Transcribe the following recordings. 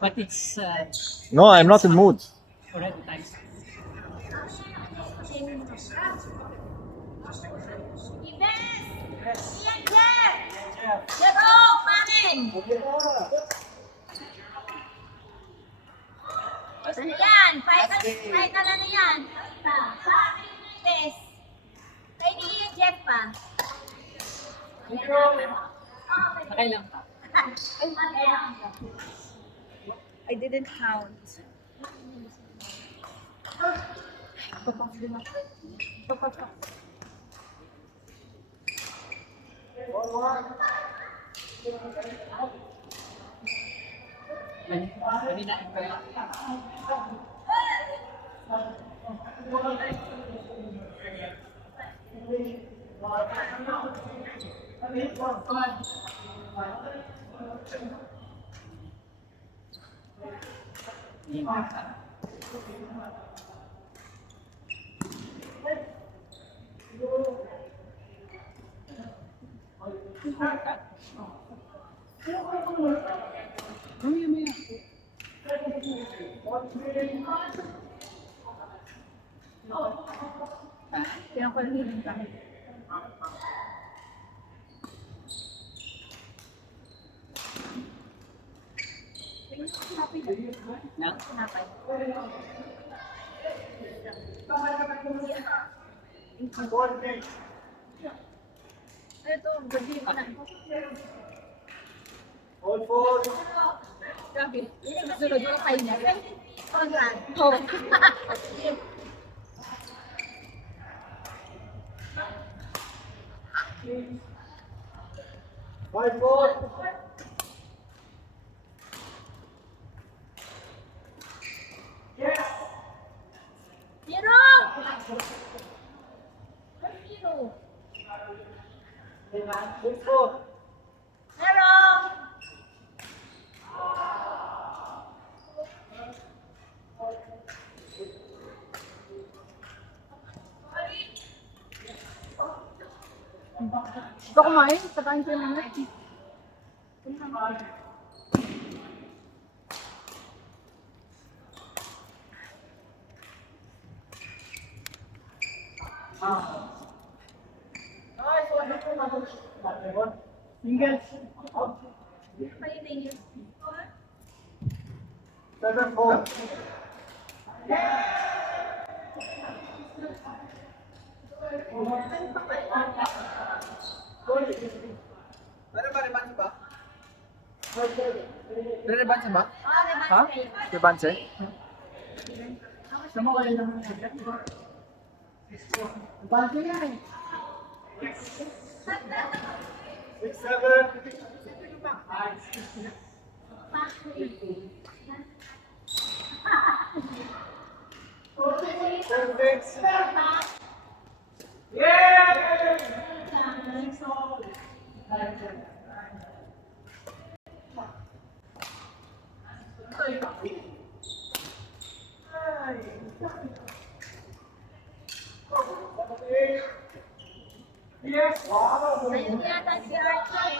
But it's No, I'm not in mood. already time. Jerome, manin! Ano yan? Final ano yan? Yes. Kaya ni Jeff pa. Okay lang. I didn't count. Kanina Pinakulitin kami. na. Ito, gabi ko na. All four. Gabi. Susunod yung final. Online. Oh. Five, four. Zero! Zero. Six, four. Zero! Gusto kumain? Sakain ko yung mga. Singles. Seven, four. Rebanse ba? Rebanse ba? Ha? Rebanse? Sama kayo naman. Banto yan. Six, seven. Seven, six. Yes. Ayun yata si Archie.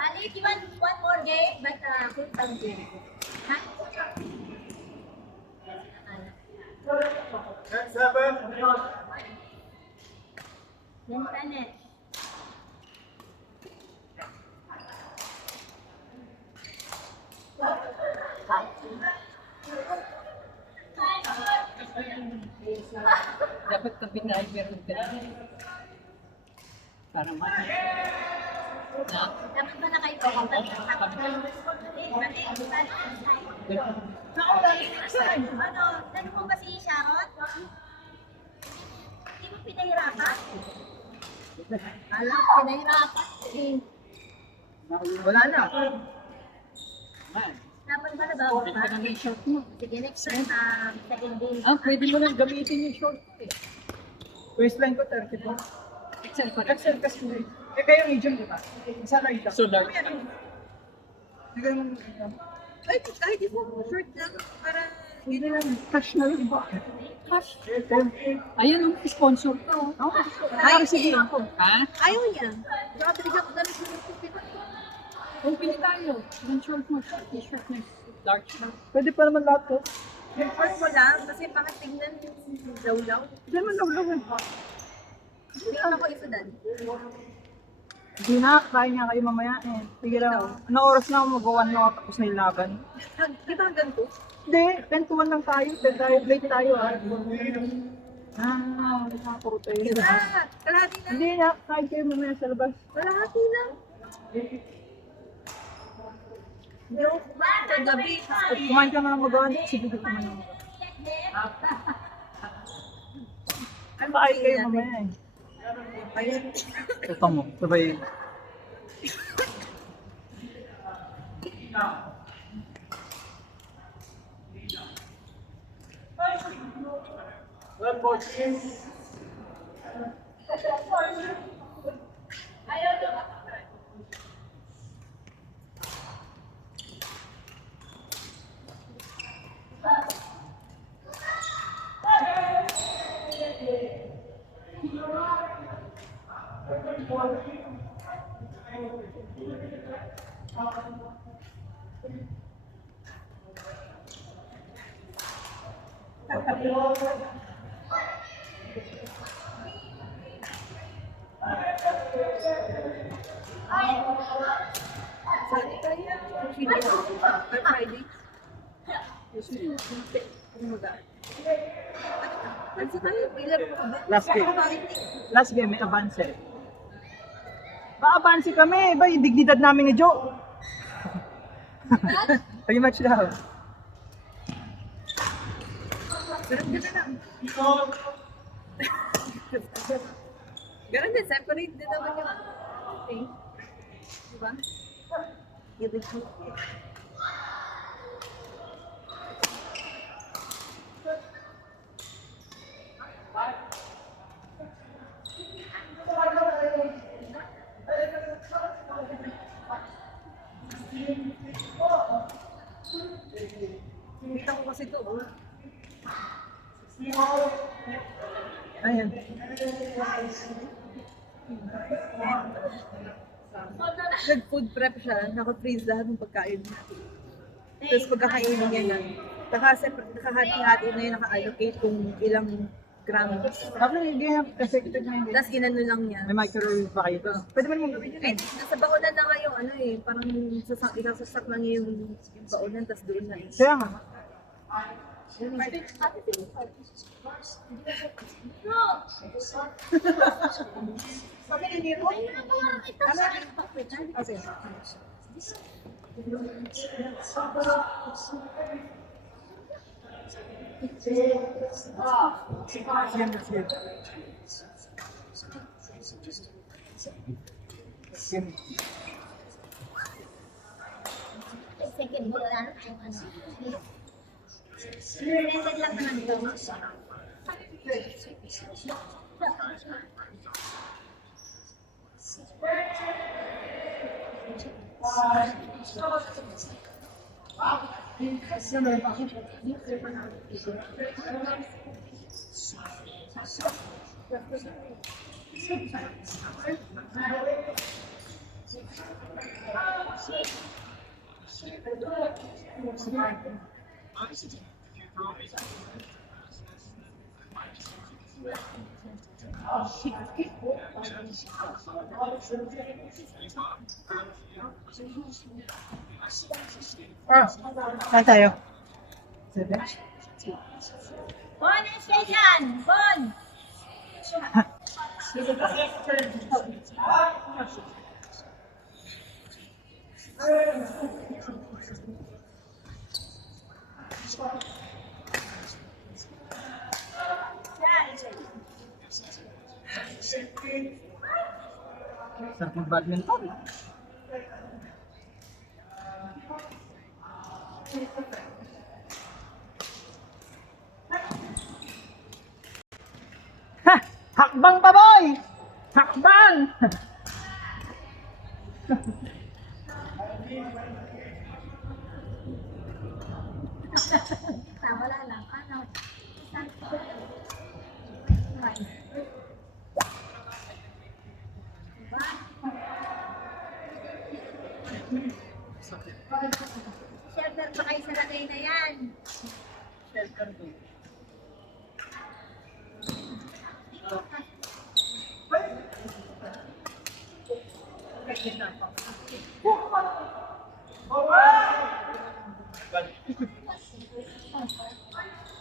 Ali, you want one more game, but good game. Ha? Ten, seven. Yung planet. Dapat ka binayber ng ganun. Para na. Dapat ba na kayo pagkakas? Ano, tanong mo ba si Sharon? Hindi mo pinahirapan? Alam, pinahirapan. Wala na. Man. Dapat ba nabawa Pwede pa? ka naman short mo. Sige, next time, second game. Pwede mo lang gamitin yung short ko eh. Waistline ko 34. Excel pa rin. Excel kasi hindi. Eh kayo medium di ba? Isa large lang. So large. Hindi kayo medium. Ay, di po, short lang. Para Hindi lang, cash na lang ba? Cash. Ayun, sponsor ko. Ayaw sige ako. Ha? Ayaw niya. Grabe, bigyan ko na rin siya ng tubig. Kung pili tayo, yung short mo, t-shirt mo, dark shirt. Pwede pa naman lahat to. First mo lang, kasi bakit tignan yung law-law. Hindi naman lawlaw eh. Hindi ako isa dan. Hindi na, kaya niya kayo mamaya eh. Sige lang. Anong oras na ako mag-1 na ako tapos na yung laban? Di ba hanggang to? Hindi, 10 to 1 lang tayo. Late tayo ah. Puro tayo. Kalahati na. Hindi na, kahit kayo mamaya sa labas. Kalahati na. Joke ba? Sa gabi. Kumain ka na ng magawa, sige ka kumain ng magawa. Ay, makain kayo mamaya eh. Ayun. Ito mo, sabay. Well, 14. Sali tayo. Or Friday. Ano ba? Ano sa tayo? Ilan mo ba? Last game. Friday. Last game, may advance eh. Ma-advance kami, ba yung dignidad namin ni Joe? Rematch daw. Ganun ka na lang. Ganun din, separate din naman yung okay. Diba? Ibig ko. Kita ko kasi ito. Ayan. Nag-food prep siya, naka-freeze lahat ng pagkain niya. Tapos pagkakainin niya yan, nakahati-hati na yun, naka-allocate kung ilang grams. Tapos hindi na effective na hindi. Tapos inano lang niya. May microwave pa kayo. Pwede mo naman gawin yun Eh, eh. nasa baonan na nga yung ano eh, parang isasak lang niya yung baonan, tapos doon na eh. Kaya nga. Second mo lang yung ano. Related lang naman ito. Saan tayo? Seven? Bon, stay dyan! Bon! Sarap mag-badminton. Ha! Hakbang pa boy! Hakbang! wala lang. Ano? Diba? Shelter pa kayo sa lagay na yan.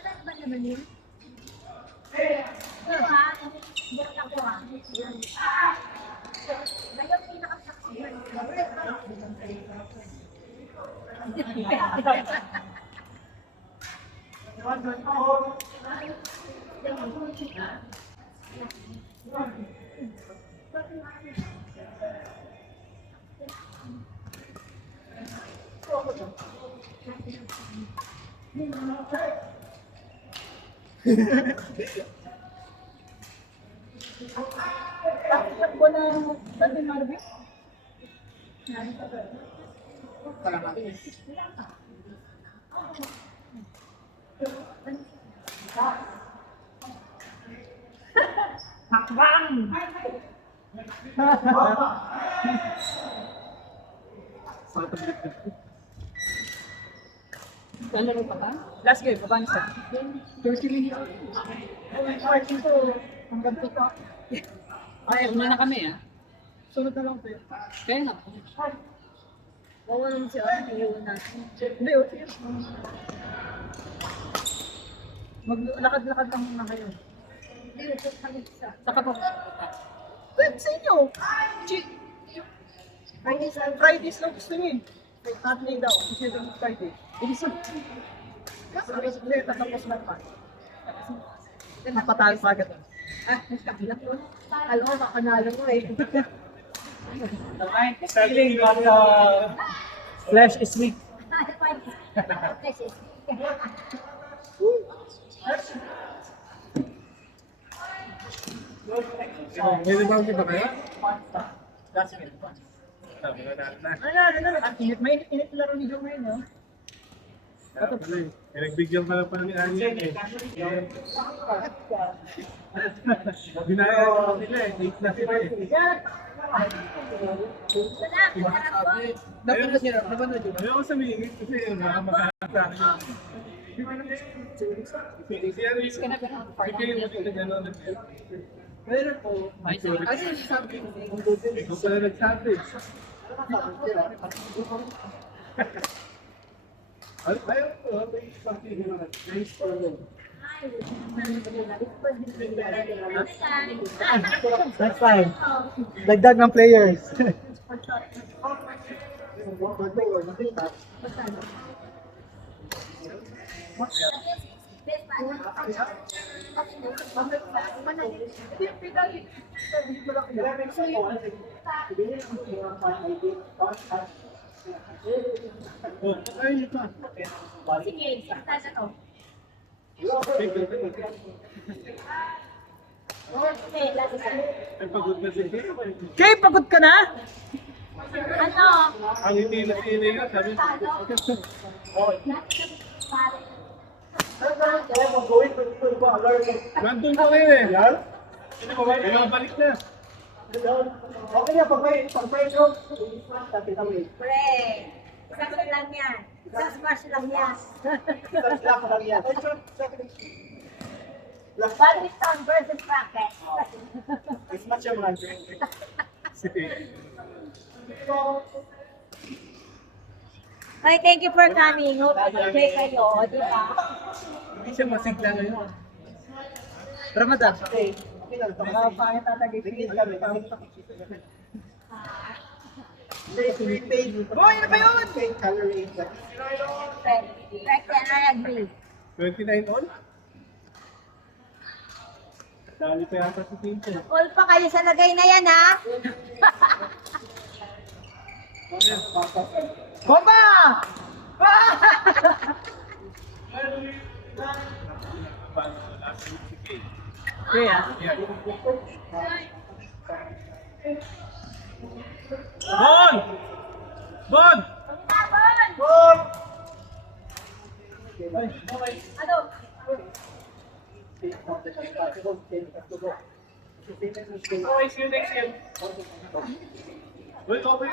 Wala ba naman yun? Ito ha? Meron ako ha? Ngayon pinaka-saksihan. Takbo na dati Marvin. Lalaro pa ka? Last game, Abansa. 30 minutes. Hanggang to pa. Ay, una na kami ah. Sunod na lang tayo. Kaya na. Oo naman siya, iiwan natin. Hindi, okay. Maglakad-lakad lang muna kayo. Hindi, ito kami sa... Saka pa. Pwede sa inyo. Fridays lang gusto niyo eh. Saturday daw, kasi yung Friday. Ibig Tapos hindi, tatapos lang pa. Napatalo pa agad. Ah, nakakala ko. Alam ko, makanalo ko eh. Feeling of flesh is weak. May rebound ba kayo? Last game. Sabi na natin na. Ang init laro ni Joe ngayon, no? Pinagbigyan ka lang pala ni Anya eh. Binaya ko sila eh. 8 na sila eh. Napanood niyo, napanood niyo. Ayaw ko sabihin kasi baka makakata akin. Si Aris ka na ba? Si Kayo mo dito gano'n. Pero po, Ay, sorry. ano yung sabi ko? Ikaw pala nagsabi. Ayaw ko. Thanks for them. That's fine. Dagdag ng players. Ay, ito. Sige, sakta na to. Okay, last isa. Ay, pagod na si Kay. Kay, pagod ka na? Ano? Ang hindi na sila sabi. Nandun pa kayo eh. Balik na. Okay na, pag-pray ko. Pre, isang lang yan. Isang smash lang yan. Badminton versus racket. Ay, thank you for coming. Hope enjoy kayo, di ba? Hindi siya masigla ngayon. Ramadan. Okay. Pangit tatagay. Boy, ano ba yun? Right then, I agree. 29 on? Dali pa yata si Pinto. All pa kayo sa lagay na yan, ha? Bomba! Kaya? Bon! Bon! Tabon! Ano? Okay, see you next year. Wait, okay.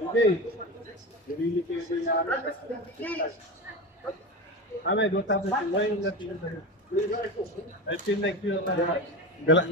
Okay. Really kayo sa inyo. I don't have the why you not I feel like you're gala.